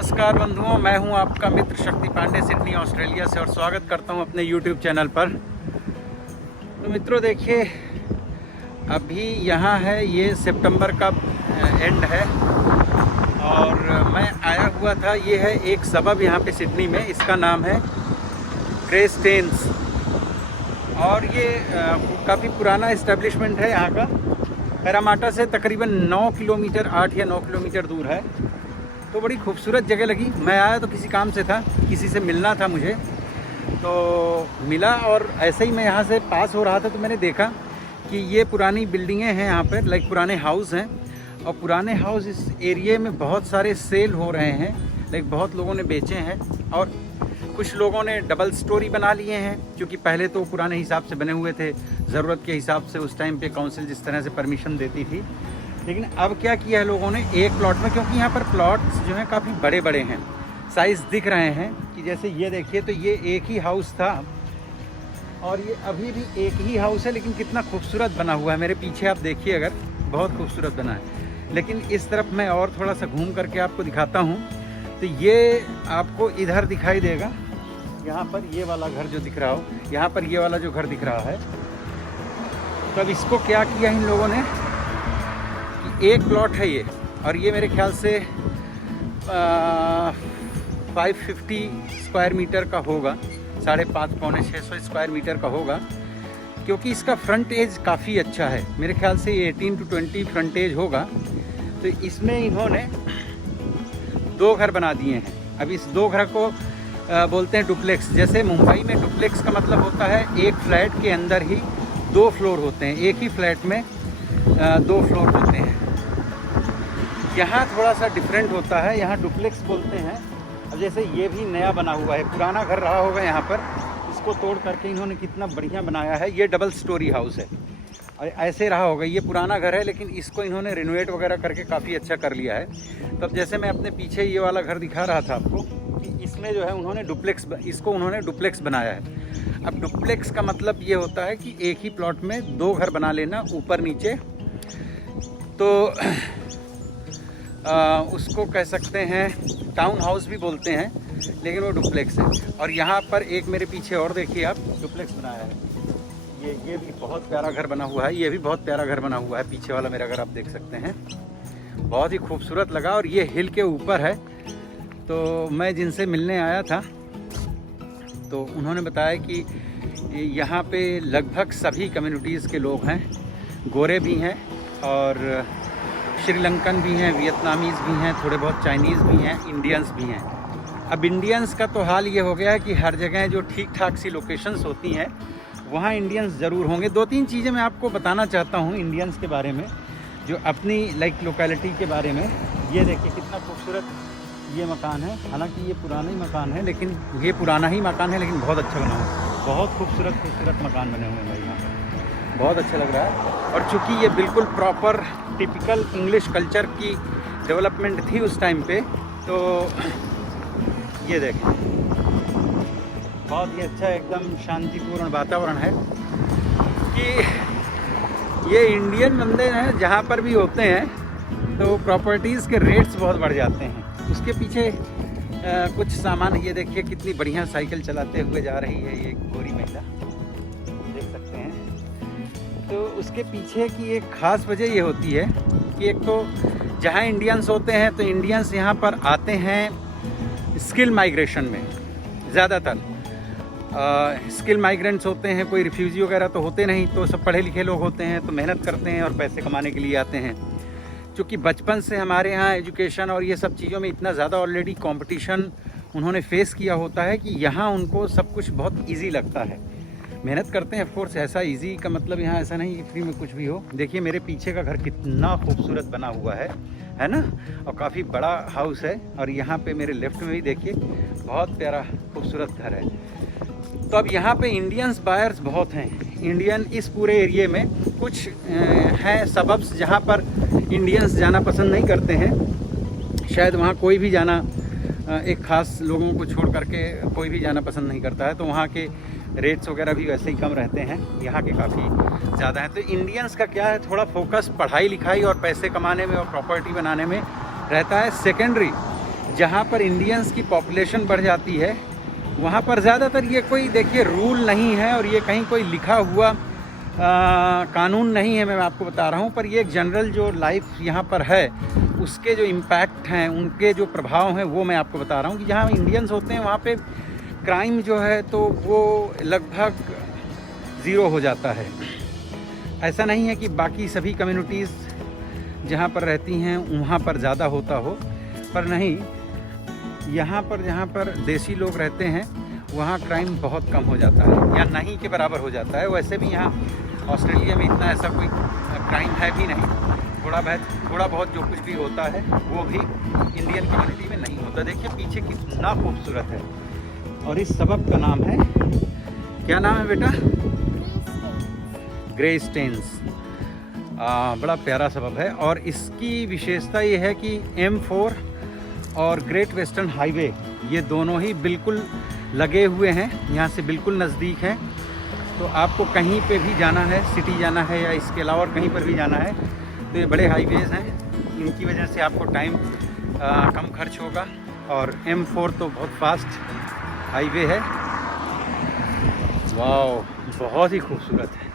नमस्कार बंधुओं, मैं हूं आपका मित्र शक्ति पांडे सिडनी ऑस्ट्रेलिया से और स्वागत करता हूं अपने YouTube चैनल पर। तो मित्रों देखिए, अभी यहां है, ये सितंबर का एंड है और मैं आया हुआ था। ये है एक सबब यहां पे सिडनी में, इसका नाम है ग्रेस्टेन्स और ये काफ़ी पुराना इस्टेब्लिशमेंट है यहाँ का। पैरामाटा से तकरीबन 9 किलोमीटर 8 या 9 किलोमीटर दूर है। तो बड़ी खूबसूरत जगह लगी। मैं आया तो किसी काम से था, किसी से मिलना था मुझे, तो मिला और ऐसे ही मैं यहाँ से पास हो रहा था तो मैंने देखा कि ये पुरानी बिल्डिंगें हैं यहाँ पर, लाइक पुराने हाउस हैं और पुराने हाउस इस एरिए में बहुत सारे सेल हो रहे हैं, लाइक बहुत लोगों ने बेचे हैं और कुछ लोगों ने डबल स्टोरी बना लिए हैं, क्योंकि पहले तो पुराने हिसाब से बने हुए थे, ज़रूरत के हिसाब से उस टाइम पे काउंसिल जिस तरह से परमिशन देती थी। लेकिन अब क्या किया है लोगों ने, एक प्लॉट में, क्योंकि यहाँ पर प्लॉट्स जो हैं काफ़ी बड़े बड़े हैं, साइज़ दिख रहे हैं कि जैसे ये देखिए तो ये एक ही हाउस था और ये अभी भी एक ही हाउस है, लेकिन कितना खूबसूरत बना हुआ है। मेरे पीछे आप देखिए, अगर बहुत खूबसूरत बना है। लेकिन इस तरफ मैं और थोड़ा सा घूम करके आपको दिखाता हूँ। तो ये आपको इधर दिखाई देगा, यहाँ पर ये वाला घर जो दिख रहा हो, यहाँ पर ये वाला जो घर दिख रहा है। तो अब इसको क्या किया इन लोगों ने कि एक प्लॉट है ये, और ये मेरे ख्याल से 550 स्क्वायर मीटर का होगा, 5.5 पौने 600 स्क्वायर मीटर का होगा, क्योंकि इसका फ्रंट एज काफ़ी अच्छा है। मेरे ख्याल से ये 18 to 20 फ्रंट एज होगा। तो इसमें इन्होंने 2 घर बना दिए हैं। अब इस 2 घर को बोलते हैं डुप्लेक्स। जैसे मुंबई में डुप्लेक्स का मतलब होता है एक फ्लैट के अंदर ही 2 फ्लोर होते हैं, एक ही फ्लैट में 2 फ्लोर होते हैं। यहाँ थोड़ा सा डिफरेंट होता है, यहाँ डुप्लेक्स बोलते हैं। अब जैसे ये भी नया बना हुआ है, पुराना घर रहा होगा यहाँ पर, इसको तोड़ करके इन्होंने कितना बढ़िया बनाया है। ये डबल स्टोरी हाउस है और ऐसे रहा होगा, ये पुराना घर है लेकिन इसको इन्होंने रिनोवेट वगैरह करके काफ़ी अच्छा कर लिया है। तब जैसे मैं अपने पीछे ये वाला घर दिखा रहा था आपको कि इसमें जो है उन्होंने डुप्लेक्स, इसको उन्होंने डुप्लेक्स बनाया है। अब डुप्लेक्स का मतलब ये होता है कि एक ही प्लॉट में 2 घर बना लेना, ऊपर नीचे। तो उसको कह सकते हैं टाउन हाउस भी बोलते हैं, लेकिन वो डुप्लेक्स है। और यहाँ पर एक मेरे पीछे और देखिए आप, डुप्लेक्स बनाया है। ये भी बहुत प्यारा घर बना हुआ है, ये भी बहुत प्यारा घर बना हुआ है। पीछे वाला मेरा घर आप देख सकते हैं, बहुत ही खूबसूरत लगा और ये हिल के ऊपर है। तो मैं जिनसे मिलने आया था तो उन्होंने बताया कि यहाँ पे लगभग सभी कम्युनिटीज़ के लोग हैं, गोरे भी हैं और श्रीलंकन भी हैं, वियतनामीज़ भी हैं, थोड़े बहुत चाइनीज़ भी हैं, इंडियंस भी हैं। अब इंडियंस का तो हाल ये हो गया है कि हर जगह जो ठीक ठाक सी लोकेशंस होती हैं वहाँ इंडियंस ज़रूर होंगे। 2-3 चीज़ें मैं आपको बताना चाहता हूँ इंडियंस के बारे में, जो अपनी लाइक लोकेलिटी के बारे में। ये देखिए कितना खूबसूरत ये मकान है, हालांकि ये पुराना ही मकान है, लेकिन ये पुराना ही मकान है लेकिन बहुत अच्छा बना हुआ है। बहुत खूबसूरत मकान बने हुए हैं भाई यहाँ पर, बहुत अच्छा लग रहा है। और चूँकि ये बिल्कुल प्रॉपर टिपिकल इंग्लिश कल्चर की डेवलपमेंट थी उस टाइम पे, तो ये देखें बहुत ही अच्छा एकदम शांतिपूर्ण वातावरण है। कि ये इंडियन बंदे हैं जहाँ पर भी होते हैं तो प्रॉपर्टीज़ के रेट्स बहुत बढ़ जाते हैं। उसके पीछे कुछ सामान, ये देखिए कितनी बढ़िया साइकिल चलाते हुए जा रही है ये गोरी महिला, देख सकते हैं। तो उसके पीछे की एक ख़ास वजह ये होती है कि एक तो जहाँ इंडियंस होते हैं तो इंडियंस यहाँ पर आते हैं स्किल माइग्रेशन में ज़्यादातर। स्किल माइग्रेंट्स होते हैं, कोई रिफ्यूजी वगैरह तो होते नहीं, तो सब पढ़े लिखे लोग होते हैं, तो मेहनत करते हैं और पैसे कमाने के लिए आते हैं। क्योंकि बचपन से हमारे यहाँ एजुकेशन और ये सब चीज़ों में इतना ज़्यादा ऑलरेडी कंपटीशन उन्होंने फेस किया होता है कि यहाँ उनको सब कुछ बहुत इजी लगता है। मेहनत करते हैं ऑफकोर्स, ऐसा इजी का मतलब यहाँ ऐसा नहीं कि फ्री में कुछ भी हो। देखिए मेरे पीछे का घर कितना खूबसूरत बना हुआ है ना, और काफ़ी बड़ा हाउस है। और यहाँ पे मेरे लेफ्ट में भी देखिए बहुत प्यारा खूबसूरत घर है। तो अब यहाँ पे इंडियंस बायर्स बहुत हैं। इंडियन इस पूरे एरिए में कुछ हैं सबब्स जहाँ पर इंडियंस जाना पसंद नहीं करते हैं। शायद वहाँ कोई भी जाना, एक ख़ास लोगों को छोड़ करके कोई भी जाना पसंद नहीं करता है, तो वहाँ के रेट्स वगैरह भी वैसे ही कम रहते हैं, यहाँ के काफ़ी ज़्यादा हैं। तो इंडियंस का क्या है, थोड़ा फोकस पढ़ाई लिखाई और पैसे कमाने में और प्रॉपर्टी बनाने में रहता है। सेकेंडरी जहाँ पर इंडियंस की पॉपुलेशन बढ़ जाती है वहाँ पर ज़्यादातर ये कोई देखिए रूल नहीं है और ये कहीं कोई लिखा हुआ कानून नहीं है, मैं आपको बता रहा हूँ। पर ये एक जनरल जो लाइफ यहाँ पर है उसके जो इम्पैक्ट हैं, उनके जो प्रभाव हैं, वो मैं आपको बता रहा हूँ कि जहाँ इंडियंस होते हैं वहाँ पे क्राइम जो है तो वो लगभग ज़ीरो हो जाता है। ऐसा नहीं है कि बाकी सभी कम्युनिटीज़ जहाँ पर रहती हैं वहाँ पर ज़्यादा होता हो, पर नहीं, यहाँ पर जहाँ पर देसी लोग रहते हैं वहाँ क्राइम बहुत कम हो जाता है या नहीं के बराबर हो जाता है। वैसे भी यहाँ ऑस्ट्रेलिया में इतना ऐसा कोई क्राइम है भी नहीं, थोड़ा बहुत जो कुछ भी होता है वो भी इंडियन कम्युनिटी में नहीं होता। देखिए पीछे कितना खूबसूरत है और इस सबब का नाम है, क्या नाम है बेटा? ग्रेस्टेन्स। बड़ा प्यारा सबब है और इसकी विशेषता ये है कि M4 और ग्रेट वेस्टर्न हाईवे ये दोनों ही बिल्कुल लगे हुए हैं, यहाँ से बिल्कुल नज़दीक हैं। तो आपको कहीं पे भी जाना है, सिटी जाना है या इसके अलावा और कहीं पर भी जाना है तो ये बड़े हाईवेज़ हैं, इनकी वजह से आपको टाइम कम खर्च होगा। और M4 तो बहुत फास्ट हाईवे है। वाह, बहुत ही खूबसूरत है।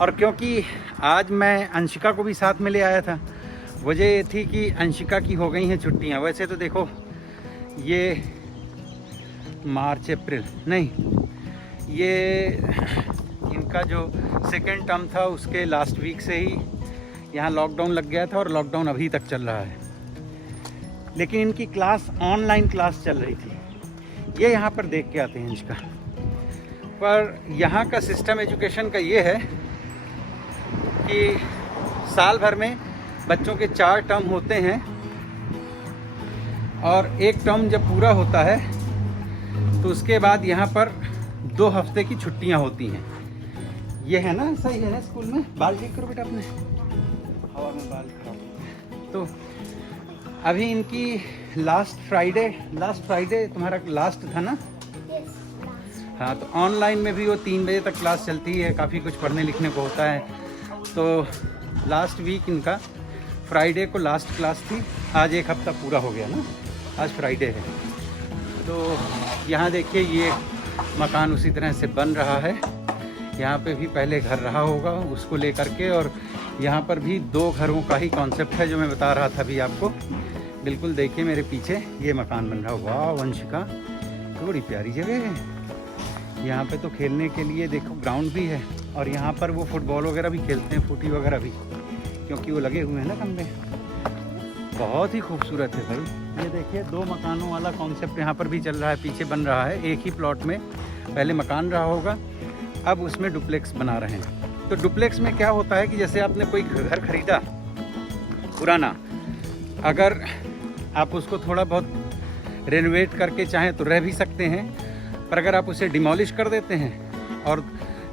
और क्योंकि आज मैं अंशिका को भी साथ में ले आया था, वजह ये थी कि अंशिका की हो गई हैं छुट्टियां। वैसे तो देखो ये मार्च अप्रैल नहीं, ये इनका जो सेकेंड टर्म था उसके लास्ट वीक से ही यहाँ लॉकडाउन लग गया था और लॉकडाउन अभी तक चल रहा है। लेकिन इनकी क्लास ऑनलाइन क्लास चल रही थी। ये यहाँ पर देख के आते हैं अंशिका। पर यहाँ का सिस्टम एजुकेशन का ये है कि साल भर में बच्चों के 4 टर्म होते हैं और एक टर्म जब पूरा होता है तो उसके बाद यहाँ पर 2 हफ्ते की छुट्टियाँ होती हैं। ये है ना, सही है ना? स्कूल में बाल ठीक करो बेटा अपने, हवा में बाल खराब। तो अभी इनकी लास्ट फ्राइडे तुम्हारा लास्ट था ना? हाँ, तो ऑनलाइन में भी वो 3 बजे तक क्लास चलती है, काफ़ी कुछ पढ़ने लिखने को होता है। तो लास्ट वीक इनका फ्राइडे को लास्ट क्लास थी। आज 1 हफ्ता पूरा हो गया ना, आज फ्राइडे है। तो यहाँ देखिए ये मकान उसी तरह से बन रहा है। यहाँ पे भी पहले घर रहा होगा उसको लेकर के, और यहाँ पर भी 2 घरों का ही कॉन्सेप्ट है जो मैं बता रहा था अभी आपको। बिल्कुल देखिए मेरे पीछे ये मकान बन रहा है। वाह वंशिका, तो बड़ी प्यारी जगह है। यहाँ पे तो खेलने के लिए देखो ग्राउंड भी है और यहाँ पर वो फुटबॉल वगैरह भी खेलते हैं, फुटी वगैरह भी, क्योंकि वो लगे हुए हैं ना खंभे। बहुत ही खूबसूरत है भाई। ये देखिए 2 मकानों वाला कॉन्सेप्ट यहाँ पर भी चल रहा है, पीछे बन रहा है। एक ही प्लॉट में पहले मकान रहा होगा, अब उसमें डुप्लेक्स बना रहे हैं। तो डुप्लेक्स में क्या होता है कि जैसे आपने कोई घर खरीदा पुराना, अगर आप उसको थोड़ा बहुत रेनोवेट करके चाहें तो रह भी सकते हैं, पर अगर आप उसे डिमोलिश कर देते हैं और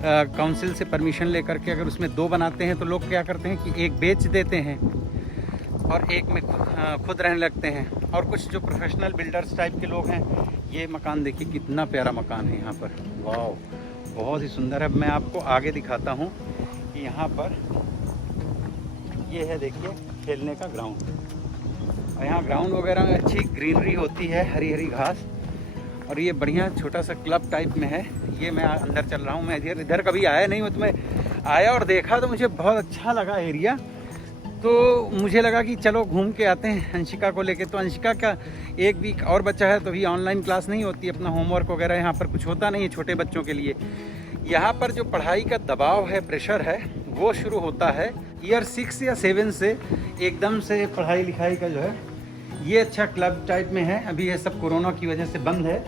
काउंसिल से परमिशन लेकर के अगर उसमें 2 बनाते हैं तो लोग क्या करते हैं कि एक बेच देते हैं और एक में खुद रहने लगते हैं। और कुछ जो प्रोफेशनल बिल्डर्स टाइप के लोग हैं, ये मकान देखिए कितना प्यारा मकान है यहाँ पर। वाह, बहुत ही सुंदर है। मैं आपको आगे दिखाता हूँ कि यहाँ पर ये है, देखिए खेलने का ग्राउंड। और यहाँ ग्राउंड वगैरह में अच्छी ग्रीनरी होती है, हरी हरी घास, और ये बढ़िया छोटा सा क्लब टाइप में है। ये मैं अंदर चल रहा हूँ, मैं इधर कभी आया नहीं हूँ, तो मैं आया और देखा तो मुझे बहुत अच्छा लगा एरिया। तो मुझे लगा कि चलो घूम के आते हैं अंशिका को लेके। तो अंशिका का 1 वीक और बचा है, तो अभी ऑनलाइन क्लास नहीं होती, अपना होमवर्क वगैरह यहाँ पर कुछ होता नहीं है छोटे बच्चों के लिए। यहाँ पर जो पढ़ाई का दबाव है, प्रेशर है, वो शुरू होता है ईयर 6 या 7 से। एकदम से पढ़ाई लिखाई का जो है ये अच्छा क्लब टाइप में है। अभी ये सब कोरोना की वजह से बंद है,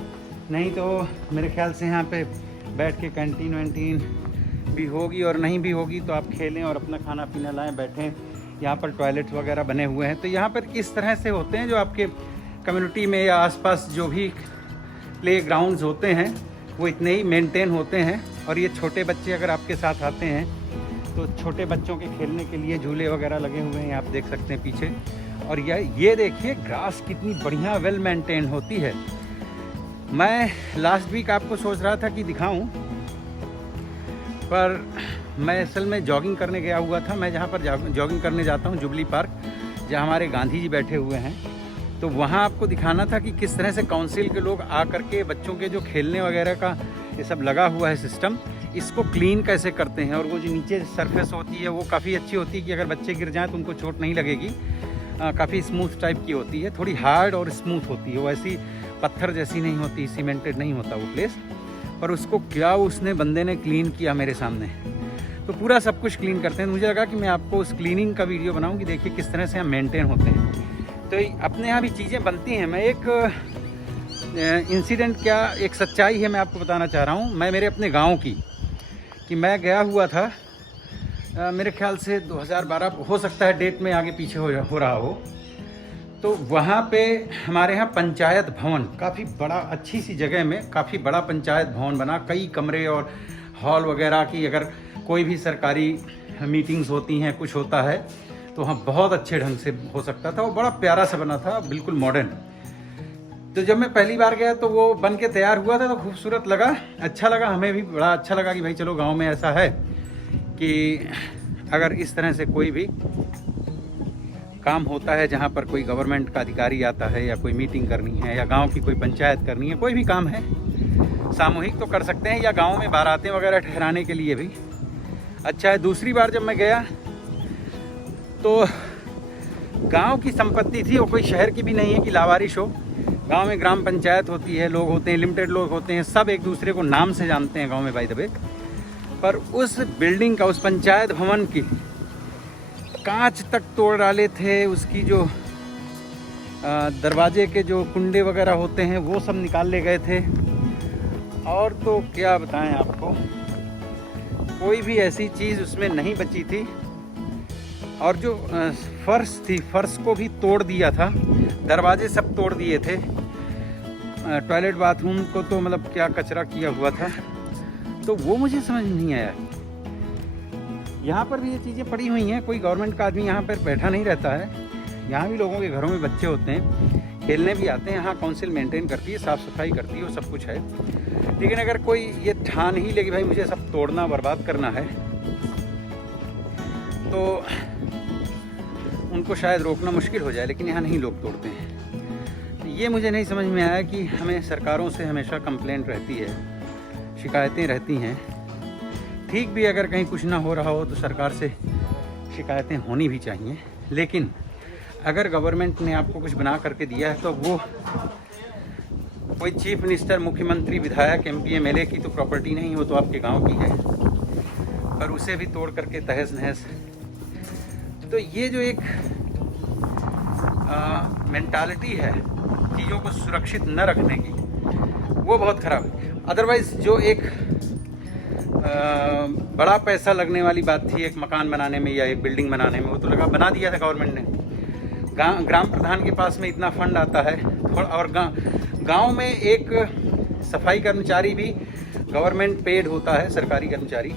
नहीं तो मेरे ख्याल से यहाँ पे बैठ के कैंटीन वैंटीन भी होगी, और नहीं भी होगी तो आप खेलें और अपना खाना पीना लाएं, बैठें। यहाँ पर टॉयलेट्स वगैरह बने हुए हैं। तो यहाँ पर इस तरह से होते हैं जो आपके कम्युनिटी में या आसपास जो भी प्ले ग्राउंड्स होते हैं वो इतने ही मेंटेन होते हैं। और ये छोटे बच्चे अगर आपके साथ आते हैं तो छोटे बच्चों के खेलने के लिए झूले वगैरह लगे हुए हैं, आप देख सकते हैं पीछे। और ये देखिए ग्रास कितनी बढ़िया वेल मेंटेन होती है। मैं लास्ट वीक आपको सोच रहा था कि दिखाऊं, पर मैं असल में जॉगिंग करने गया हुआ था। मैं जहाँ पर जॉगिंग करने जाता हूँ, जुबली पार्क, जहाँ हमारे गांधी जी बैठे हुए हैं, तो वहाँ आपको दिखाना था कि किस तरह से काउंसिल के लोग आ करके बच्चों के जो खेलने वगैरह का ये सब लगा हुआ है सिस्टम, इसको क्लीन कैसे करते हैं। और वो जो नीचे सरफेस होती है वो काफ़ी अच्छी होती है कि अगर बच्चे गिर जाएँ तो उनको चोट नहीं लगेगी। काफ़ी स्मूथ टाइप की होती है, थोड़ी हार्ड और स्मूथ होती है, वो ऐसी पत्थर जैसी नहीं होती, सीमेंटेड नहीं होता वो प्लेस। पर उसको क्या उसने बंदे ने क्लीन किया मेरे सामने। तो पूरा सब कुछ क्लीन करते हैं। मुझे लगा कि मैं आपको उस क्लीनिंग का वीडियो बनाऊँ कि देखिए किस तरह से हम मेंटेन होते हैं। तो अपने यहाँ भी चीज़ें बनती हैं। मैं एक इंसिडेंट, क्या एक सच्चाई है, मैं आपको बताना चाह रहा हूँ। मैं मेरे अपने गांव की कि मैं गया हुआ था, मेरे ख्याल से 2012 हो सकता है, डेट में आगे पीछे हो रहा हो। तो वहाँ पे हमारे यहाँ पंचायत भवन, काफ़ी बड़ा, अच्छी सी जगह में काफ़ी बड़ा पंचायत भवन बना, कई कमरे और हॉल वगैरह की। अगर कोई भी सरकारी मीटिंग्स होती हैं, कुछ होता है, तो वहाँ बहुत अच्छे ढंग से हो सकता था। वो बड़ा प्यारा सा बना था, बिल्कुल मॉडर्न। तो जब मैं पहली बार गया तो वो बन के तैयार हुआ था, तो खूबसूरत लगा, अच्छा लगा, हमें भी बड़ा अच्छा लगा कि भाई चलो गांव में ऐसा है कि अगर इस तरह से कोई भी काम होता है जहाँ पर कोई गवर्नमेंट का अधिकारी आता है या कोई मीटिंग करनी है या गांव की कोई पंचायत करनी है, कोई भी काम है सामूहिक तो कर सकते हैं, या गांव में बारातें वगैरह ठहराने के लिए भी अच्छा है। दूसरी बार जब मैं गया तो गांव की संपत्ति थी, वो कोई शहर की भी नहीं है कि लावारिश हो। गांव में ग्राम पंचायत होती है, लोग होते हैं, लिमिटेड लोग होते हैं, सब एक दूसरे को नाम से जानते हैं गांव में बाय द वे। पर उस बिल्डिंग का, उस पंचायत भवन की कांच तक तोड़ डाले थे, उसकी जो दरवाजे के जो कुंडे वगैरह होते हैं वो सब निकाल ले गए थे। और तो क्या बताएं आपको, कोई भी ऐसी चीज़ उसमें नहीं बची थी। और जो फर्श थी, फर्श को भी तोड़ दिया था, दरवाजे सब तोड़ दिए थे, टॉयलेट बाथरूम को तो मतलब क्या कचरा किया हुआ था। तो वो मुझे समझ नहीं आया। यहाँ पर भी ये चीज़ें पड़ी हुई हैं, कोई गवर्नमेंट का आदमी यहाँ पर बैठा नहीं रहता है। यहाँ भी लोगों के घरों में बच्चे होते हैं, खेलने भी आते हैं। यहाँ काउंसिल मेंटेन करती है, साफ़ सफाई करती है, वो सब कुछ है। लेकिन अगर कोई ये ठान ही ले कि भाई मुझे सब तोड़ना, बर्बाद करना है, तो उनको शायद रोकना मुश्किल हो जाए। लेकिन यहाँ नहीं, लोग तोड़ते हैं। तो ये मुझे नहीं समझ में आया कि हमें सरकारों से हमेशा कंप्लेंट रहती है, शिकायतें रहती हैं। ठीक भी, अगर कहीं कुछ ना हो रहा हो तो सरकार से शिकायतें होनी भी चाहिए। लेकिन अगर गवर्नमेंट ने आपको कुछ बना करके दिया है तो वो कोई चीफ मिनिस्टर, मुख्यमंत्री, विधायक, MP, MLA की तो प्रॉपर्टी नहीं, वो तो आपके गांव की है, पर उसे भी तोड़ करके तहस नहस। तो ये जो एक मेंटालिटी है चीज़ों को सुरक्षित न रखने की, वो बहुत ख़राब है। अदरवाइज़ जो एक बड़ा पैसा लगने वाली बात थी एक मकान बनाने में या एक बिल्डिंग बनाने में, वो तो बना दिया था गवर्नमेंट ने। ग्राम प्रधान के पास में इतना फंड आता है। और गांव में एक सफाई कर्मचारी भी गवर्नमेंट पेड होता है, सरकारी कर्मचारी,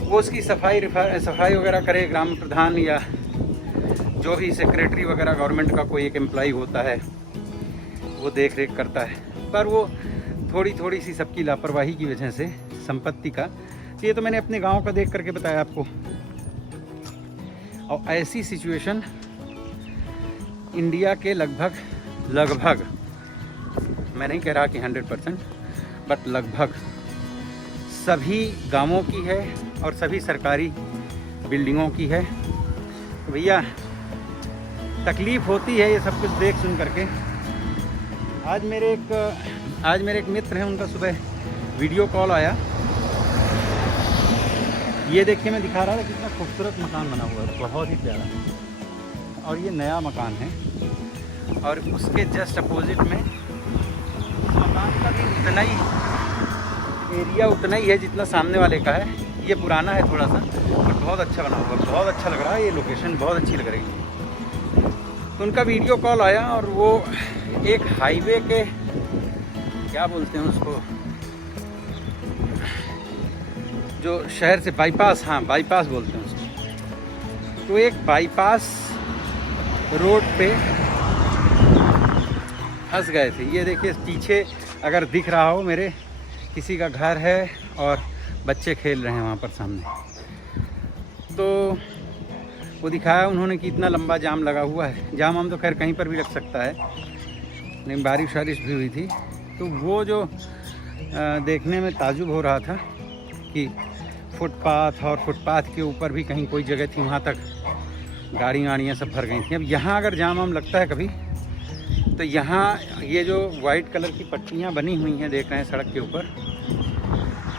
वो उसकी सफाई वगैरह करे। ग्राम प्रधान या जो भी सेक्रेटरी वगैरह गवर्नमेंट का कोई एक एम्प्लॉय होता है, वो देख रेख करता है। पर वो थोड़ी सी सबकी लापरवाही की वजह से संपत्ति का, ये तो मैंने अपने गांव का देख करके बताया आपको। और ऐसी सिचुएशन इंडिया के लगभग, मैं नहीं कह रहा कि 100%, बट लगभग सभी गांवों की है और सभी सरकारी बिल्डिंगों की है। तो भैया तकलीफ़ होती है ये सब कुछ देख सुन करके। आज मेरे एक मित्र हैं, उनका सुबह वीडियो कॉल आया। ये देखिए, मैं दिखा रहा था कितना खूबसूरत मकान बना हुआ है, बहुत ही प्यारा। और ये नया मकान है, और उसके जस्ट अपोजिट में मकान का भी उतना ही एरिया उतना ही है जितना सामने वाले का है। ये पुराना है थोड़ा सा, और बहुत अच्छा बना हुआ, बहुत अच्छा लग रहा है। ये लोकेशन बहुत अच्छी लग रही है। तो उनका वीडियो कॉल आया, और वो एक हाईवे के, क्या बोलते हैं उसको, जो शहर से बाईपास, हाँ बाईपास बोलते हैं उसको। तो एक बाईपास रोड पे फंस गए थे। ये देखिए पीछे अगर दिख रहा हो, मेरे किसी का घर है और बच्चे खेल रहे हैं वहाँ पर सामने। तो वो दिखाया उन्होंने कि इतना लंबा जाम लगा हुआ है। जाम हम तो खैर कहीं पर भी लग सकता है, लेकिन बारिश वारिश भी हुई थी तो वो जो देखने में ताजुब हो रहा था कि फुटपाथ और फुटपाथ के ऊपर भी कहीं कोई जगह थी, वहाँ तक गाड़ियाँ सब भर गई थी। अब यहाँ अगर जाम वाम लगता है कभी तो यहाँ ये जो वाइट कलर की पट्टियाँ बनी हुई हैं देख रहे हैं सड़क के ऊपर,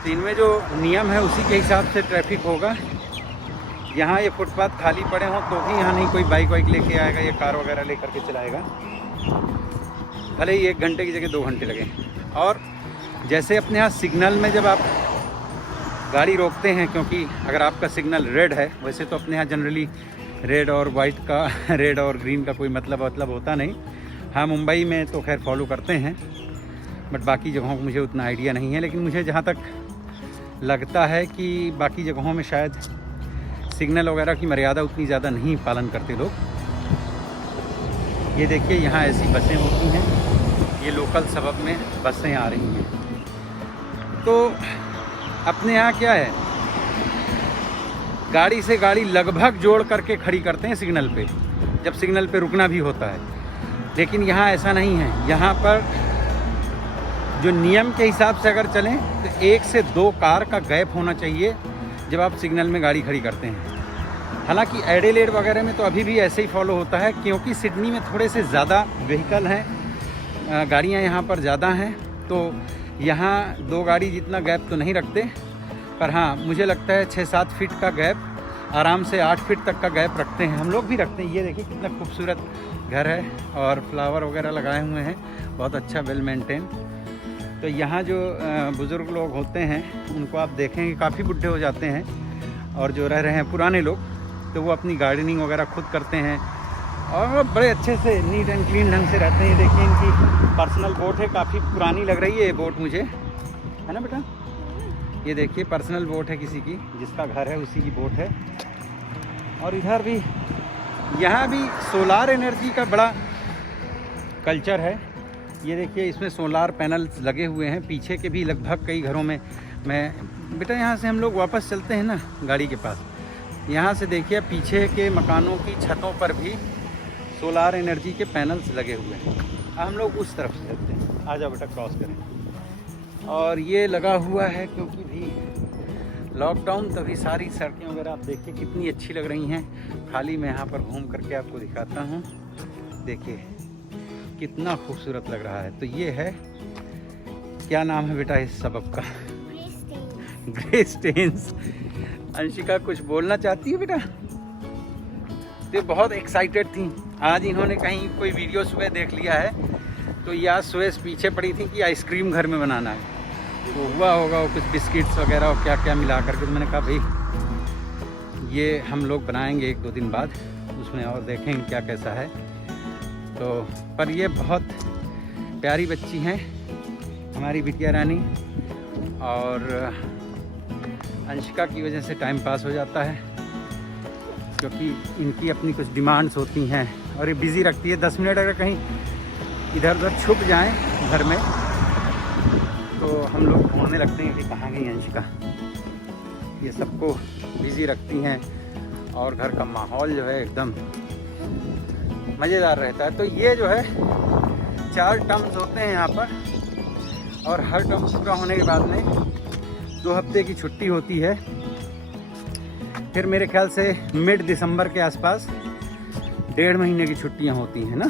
तो इनमें जो नियम है उसी के हिसाब से ट्रैफिक होगा। यहाँ ये फुटपाथ खाली पड़े हों तो भी यहाँ नहीं कोई बाइक वाइक लेके आएगा या कार वगैरह लेकर के चलाएगा, भले ही 1 घंटे की जगह 2 घंटे लगे। और जैसे अपने यहाँ सिग्नल में जब आप गाड़ी रोकते हैं, क्योंकि अगर आपका सिग्नल रेड है, वैसे तो अपने यहाँ जनरली रेड और वाइट का रेड और ग्रीन का कोई मतलब होता नहीं। हाँ, मुंबई में तो खैर फॉलो करते हैं, बट बाकी जगहों को मुझे उतना आइडिया नहीं है। लेकिन मुझे जहाँ तक लगता है कि बाकी जगहों में शायद सिग्नल वगैरह की मर्यादा उतनी ज़्यादा नहीं पालन करते लोग। ये देखिए यहाँ ऐसी बसें होती हैं, ये लोकल सबब में बसें आ रही हैं। तो अपने यहाँ क्या है, गाड़ी से गाड़ी लगभग जोड़ करके खड़ी करते हैं सिग्नल पे, जब सिग्नल पे रुकना भी होता है। लेकिन यहाँ ऐसा नहीं है। यहाँ पर जो नियम के हिसाब से अगर चलें तो 1 से 2 कार का गैप होना चाहिए जब आप सिग्नल में गाड़ी खड़ी करते हैं। हालांकि एडिलेड वगैरह में तो अभी भी ऐसे ही फॉलो होता है, क्योंकि सिडनी में थोड़े से ज़्यादा व्हीकल हैं, गाड़ियाँ यहाँ पर ज़्यादा हैं, तो यहाँ 2 गाड़ी जितना गैप तो नहीं रखते। पर हाँ, मुझे लगता है 6-7 फीट का गैप, आराम से 8 फीट तक का गैप रखते हैं। हम लोग भी रखते हैं। ये देखिए कितना खूबसूरत घर है और फ्लावर वगैरह लगाए हुए हैं, बहुत अच्छा वेल मेंटेन। तो यहाँ जो बुज़ुर्ग लोग होते हैं उनको आप देखेंगे काफ़ी बुढ़े हो जाते हैं, और जो रह रहे हैं पुराने लोग, तो वो अपनी गार्डनिंग वगैरह खुद करते हैं और बड़े अच्छे से नीट एंड क्लीन ढंग से रहते हैं। देखिए इनकी पर्सनल बोट है, काफ़ी पुरानी लग रही है ये बोट मुझे, है ना बेटा? ये देखिए पर्सनल बोट है किसी की, जिसका घर है उसी की बोट है। और इधर भी, यहाँ भी सोलार एनर्जी का बड़ा कल्चर है। ये देखिए इसमें सोलार पैनल्स लगे हुए हैं, पीछे के भी लगभग कई घरों में। मैं बेटा यहाँ से हम लोग वापस चलते हैं ना गाड़ी के पास, यहाँ से देखिए पीछे के मकानों की छतों पर भी सोलार एनर्जी के पैनल्स लगे हुए हैं। हम लोग उस तरफ से चलते हैं, आ जाओ बेटा क्रॉस करें। और ये लगा हुआ है क्योंकि भी लॉकडाउन, तभी सारी सड़कें वगैरह आप देखिए कितनी अच्छी लग रही हैं। खाली मैं यहाँ पर घूम करके आपको दिखाता हूँ, देखिए कितना खूबसूरत लग रहा है। तो ये है, क्या नाम है बेटा इस सबब का? Grey stains. अंशिका कुछ बोलना चाहती है बेटा? तो बहुत एक्साइटेड थी आज। इन्होंने कहीं कोई वीडियो सुबह देख लिया है, तो ये आज सुबह पीछे पड़ी थी कि आइसक्रीम घर में बनाना है। तो हुआ होगा वो कुछ बिस्किट्स वगैरह और क्या क्या मिला करके। तो मैंने कहा भाई ये हम लोग बनाएंगे 1-2 दिन बाद, उसमें और देखेंगे क्या कैसा है। तो पर ये बहुत प्यारी बच्ची हैं हमारी बिटिया रानी, और अंशिका की वजह से टाइम पास हो जाता है, क्योंकि इनकी अपनी कुछ डिमांड्स होती हैं और ये बिज़ी रखती है। 10 मिनट अगर कहीं इधर उधर छुप जाएं घर में तो हम लोग ढूंढने लगते हैं कि कहाँ गई अंशिका। ये सबको बिज़ी रखती हैं और घर का माहौल जो है एकदम मज़ेदार रहता है। तो ये जो है 4 टर्म्स होते हैं यहाँ पर, और हर टर्म पूरा होने के बाद में 2 हफ्ते की छुट्टी होती है। फिर मेरे ख्याल से मिड दिसंबर के आसपास 1.5 महीने की छुट्टियाँ होती हैं ना?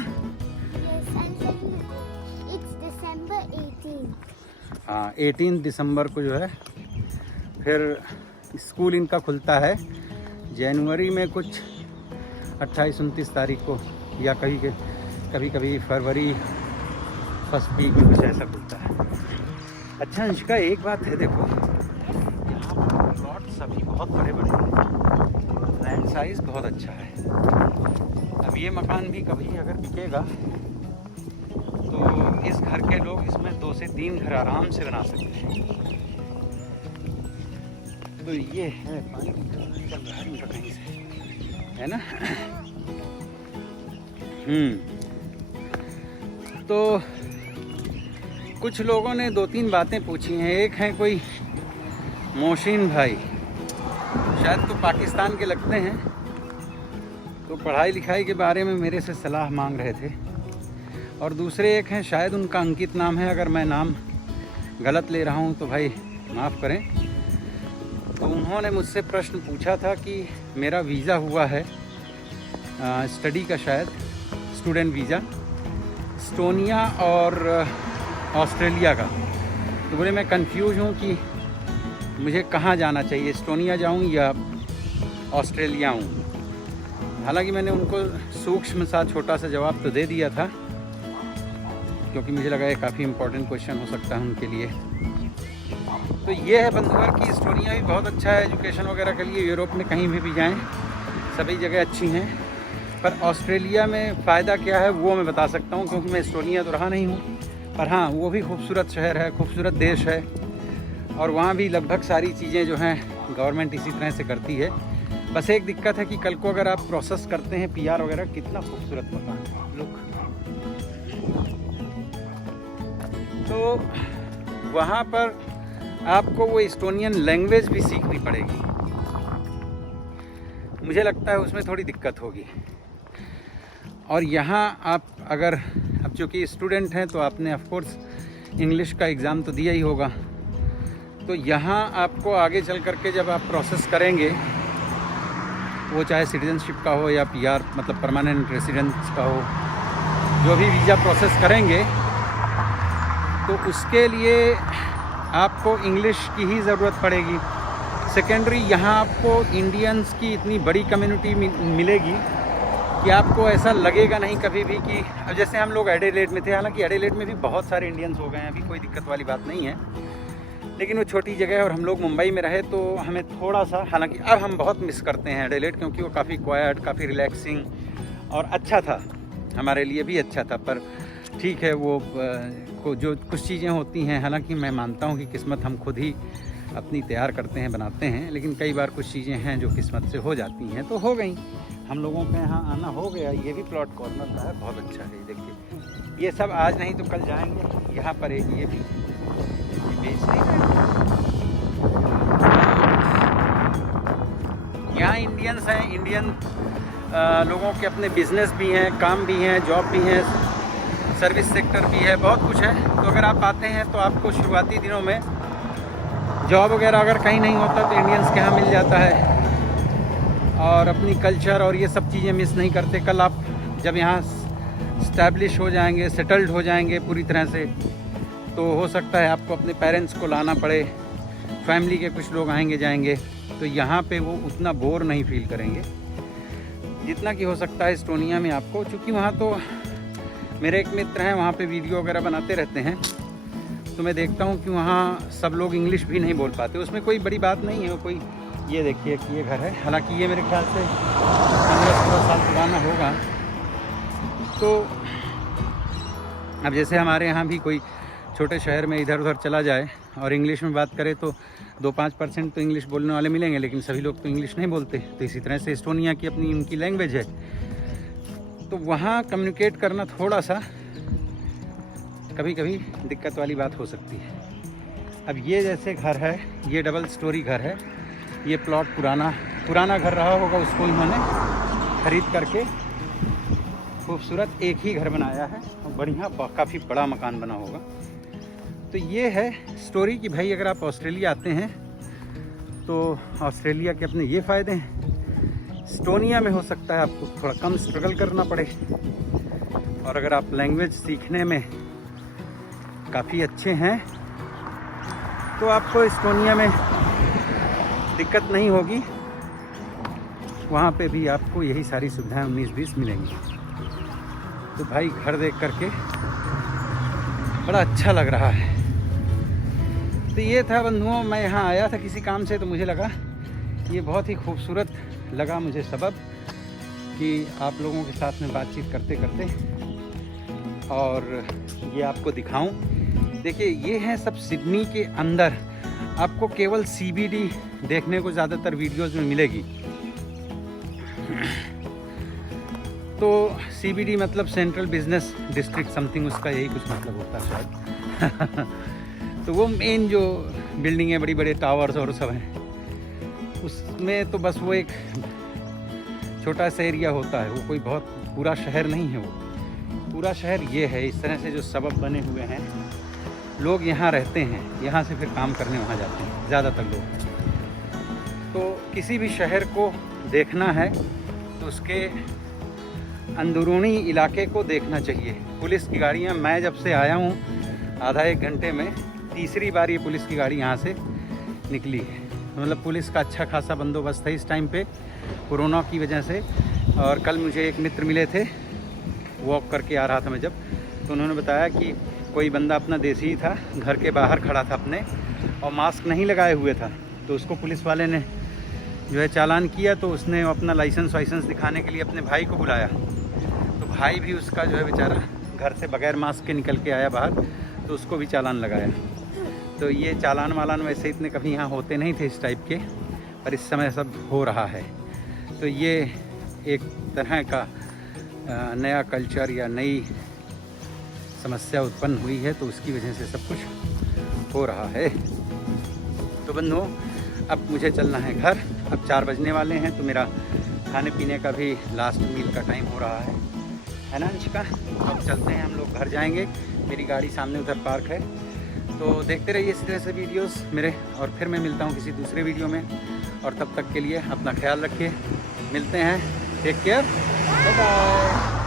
हाँ, 18 दिसंबर को जो है फिर स्कूल इनका खुलता है। जनवरी में कुछ 28-29 तारीख को, या कभी कभी फरवरी फर्स्ट वीक में कुछ ऐसा खुलता है। अच्छा अंशिका, एक बात है देखो, यहाँ पर प्लॉट सभी बहुत बड़े बड़े हैं, लैंड साइज बहुत अच्छा है। अब ये मकान भी कभी अगर बिकेगा तो इस घर के लोग इसमें 2 से 3 घर आराम से बना सकते हैं। तो ये है पानी चल रहा है इनका कहीं से, है ना? तो कुछ लोगों ने 2-3 बातें पूछी हैं। एक है कोई मोहसिन भाई, शायद तो पाकिस्तान के लगते हैं, तो पढ़ाई लिखाई के बारे में मेरे से सलाह मांग रहे थे। और दूसरे एक हैं, शायद उनका अंकित नाम है, अगर मैं नाम गलत ले रहा हूँ तो भाई माफ़ करें। तो उन्होंने मुझसे प्रश्न पूछा था कि मेरा वीज़ा हुआ है स्टडी का, शायद स्टूडेंट वीज़ा, एस्टोनिया और ऑस्ट्रेलिया का। तो बोले मैं कंफ्यूज हूँ कि मुझे कहाँ जाना चाहिए, एस्टोनिया जाऊँ या ऑस्ट्रेलिया हूँ। हालांकि मैंने उनको सूक्ष्म सा छोटा सा जवाब तो दे दिया था, क्योंकि मुझे लगा ये काफ़ी इम्पोर्टेंट क्वेश्चन हो सकता है उनके लिए। तो ये है बंधुवर कि एस्टोनिया भी बहुत अच्छा है एजुकेशन वगैरह के लिए। यूरोप में कहीं भी जाएं सभी जगह अच्छी हैं, पर ऑस्ट्रेलिया में फ़ायदा क्या है वो मैं बता सकता हूँ, क्योंकि मैं एस्टोनिया तो रहा नहीं हूँ। पर हाँ, वो भी खूबसूरत शहर है, खूबसूरत देश है, और वहाँ भी लगभग सारी चीज़ें जो हैं गवर्नमेंट इसी तरह से करती है। बस एक दिक्कत है कि कल को अगर आप प्रोसेस करते हैं PR वगैरह, कितना खूबसूरत मकान है, लुक। तो वहाँ पर आपको वो एस्टोनियन लैंग्वेज भी सीखनी पड़ेगी। मुझे लगता है उसमें थोड़ी दिक्कत होगी। और यहाँ आप अगर, अब चूँकि स्टूडेंट हैं तो आपने ऑफ कोर्स इंग्लिश का एग्ज़ाम तो दिया ही होगा। तो यहाँ आपको आगे चल करके जब आप प्रोसेस करेंगे, वो चाहे सिटीजनशिप का हो या PR मतलब परमानेंट रेसिडेंस का हो, जो भी वीज़ा प्रोसेस करेंगे, तो उसके लिए आपको इंग्लिश की ही ज़रूरत पड़ेगी। सेकेंडरी, यहाँ आपको इंडियंस की इतनी बड़ी कम्युनिटी मिलेगी कि आपको ऐसा लगेगा नहीं कभी भी कि, अब जैसे हम लोग एडिलेड में थे, हालांकि एडिलेड में भी बहुत सारे इंडियंस हो गए हैं, अभी कोई दिक्कत वाली बात नहीं है, लेकिन वो छोटी जगह है और हम लोग मुंबई में रहे तो हमें थोड़ा सा, हालांकि अब हम बहुत मिस करते हैं एडिलेड, क्योंकि वो काफ़ी क्वाइट, काफ़ी रिलैक्सिंग और अच्छा था, हमारे लिए भी अच्छा था। पर ठीक है, वो जो कुछ चीज़ें होती हैं, हालांकि मैं मानता हूँ कि किस्मत हम खुद ही अपनी तैयार करते हैं, बनाते हैं, लेकिन कई बार कुछ चीज़ें हैं जो किस्मत से हो जाती हैं, तो हो गई। हम लोगों के यहाँ आना हो गया। ये भी प्लॉट कॉर्नर का है, बहुत अच्छा है। ये देखिए, ये सब आज नहीं तो कल जाएंगे। यहाँ पर एक ये भी बेच नहीं रहे। यहाँ इंडियंस हैं, इंडियन लोगों के अपने बिजनेस भी हैं, काम भी हैं, जॉब भी हैं, सर्विस सेक्टर भी है, बहुत कुछ है। तो अगर आप आते हैं तो आपको शुरुआती दिनों में जॉब वगैरह अगर कहीं नहीं होता तो इंडियंस के यहाँ मिल जाता है, और अपनी कल्चर और ये सब चीज़ें मिस नहीं करते। कल आप जब यहाँ स्टैब्लिश हो जाएंगे, सेटल्ड हो जाएंगे पूरी तरह से, तो हो सकता है आपको अपने पेरेंट्स को लाना पड़े, फैमिली के कुछ लोग आएंगे जाएंगे, तो यहाँ पे वो उतना बोर नहीं फील करेंगे जितना कि हो सकता है एस्टोनिया में आपको। चूँकि वहाँ तो मेरे एक मित्र हैं, वहाँ पे वीडियो वगैरह बनाते रहते हैं, तो मैं देखता हूँ कि वहाँ सब लोग इंग्लिश भी नहीं बोल पाते। उसमें कोई बड़ी बात नहीं है। कोई, ये देखिए कि ये घर है, हालांकि ये मेरे ख्याल से 15-16 साल पुराना होगा। तो अब जैसे हमारे यहाँ भी कोई छोटे शहर में इधर उधर चला जाए और इंग्लिश में बात करे तो 2-5% तो इंग्लिश बोलने वाले मिलेंगे, लेकिन सभी लोग तो इंग्लिश नहीं बोलते। तो इसी तरह से एस्टोनिया की अपनी उनकी लैंग्वेज है, तो वहाँ कम्युनिकेट करना थोड़ा सा कभी कभी दिक्कत वाली बात हो सकती है। अब ये जैसे घर है, ये डबल स्टोरी घर है। ये प्लॉट पुराना घर रहा होगा, उसको इन्होंने ख़रीद करके खूबसूरत एक ही घर बनाया है, और बढ़िया काफ़ी बड़ा मकान बना होगा। तो ये है स्टोरी कि भाई अगर आप ऑस्ट्रेलिया आते हैं तो ऑस्ट्रेलिया के अपने ये फ़ायदे हैं। एस्टोनिया में हो सकता है आपको थोड़ा कम स्ट्रगल करना पड़े, और अगर आप लैंग्वेज सीखने में काफ़ी अच्छे हैं तो आपको एस्टोनिया में दिक्कत नहीं होगी। वहाँ पे भी आपको यही सारी सुविधाएं 19-20 मिलेंगी। तो भाई घर देख करके बड़ा अच्छा लग रहा है। तो ये था बंधुओं, मैं यहाँ आया था किसी काम से, तो मुझे लगा ये बहुत ही खूबसूरत लगा मुझे सबब कि आप लोगों के साथ में बातचीत करते करते और ये आपको दिखाऊं। देखिए, ये है सब सिडनी के अंदर। आपको केवल CBD देखने को ज़्यादातर वीडियोस में मिलेगी। तो CBD मतलब सेंट्रल बिजनेस डिस्ट्रिक्ट समथिंग, उसका यही कुछ मतलब होता है शायद। तो वो मेन जो बिल्डिंगें, बड़ी बड़े टावर्स और सब हैं, उसमें तो बस वो एक छोटा सा एरिया होता है, वो कोई बहुत पूरा शहर नहीं है। वो पूरा शहर ये है। इस तरह से जो सबब बने हुए हैं, लोग यहाँ रहते हैं, यहाँ से फिर काम करने वहाँ जाते हैं ज़्यादातर लोग। तो किसी भी शहर को देखना है तो उसके अंदरूनी इलाके को देखना चाहिए। पुलिस की गाड़ियाँ, मैं जब से आया हूँ आधा एक घंटे में तीसरी बार ये पुलिस की गाड़ी यहाँ से निकली है। मतलब पुलिस का अच्छा खासा बंदोबस्त है इस टाइम पे कोरोना की वजह से। और कल मुझे एक मित्र मिले थे, वॉक करके आ रहा था मैं जब, तो उन्होंने बताया कि कोई बंदा अपना देसी ही था, घर के बाहर खड़ा था अपने और मास्क नहीं लगाए हुए था। तो उसको पुलिस वाले ने जो है चालान किया। तो उसने अपना लाइसेंस वाइसेंस दिखाने के लिए अपने भाई को बुलाया। तो भाई भी उसका जो है बेचारा घर से बगैर मास्क के निकल के आया बाहर, तो उसको भी चालान लगाया। तो ये चालान वालान वैसे इतने कभी यहाँ होते नहीं थे इस टाइप के, पर इस समय सब हो रहा है। तो ये एक तरह का नया कल्चर या नई समस्या उत्पन्न हुई है, तो उसकी वजह से सब कुछ हो रहा है। तो बंधुओं, अब मुझे चलना है घर। अब 4 बजने वाले हैं, तो मेरा खाने पीने का भी लास्ट मील का टाइम हो रहा है ना अंशिका? अब चलते हैं, हम लोग घर जाएंगे। मेरी गाड़ी सामने उधर पार्क है। तो देखते रहिए इस तरह से वीडियोस मेरे, और फिर मैं मिलता हूँ किसी दूसरे वीडियो में। और तब तक के लिए अपना ख्याल रखिए, मिलते हैं, टेक केयर, बाय बाय।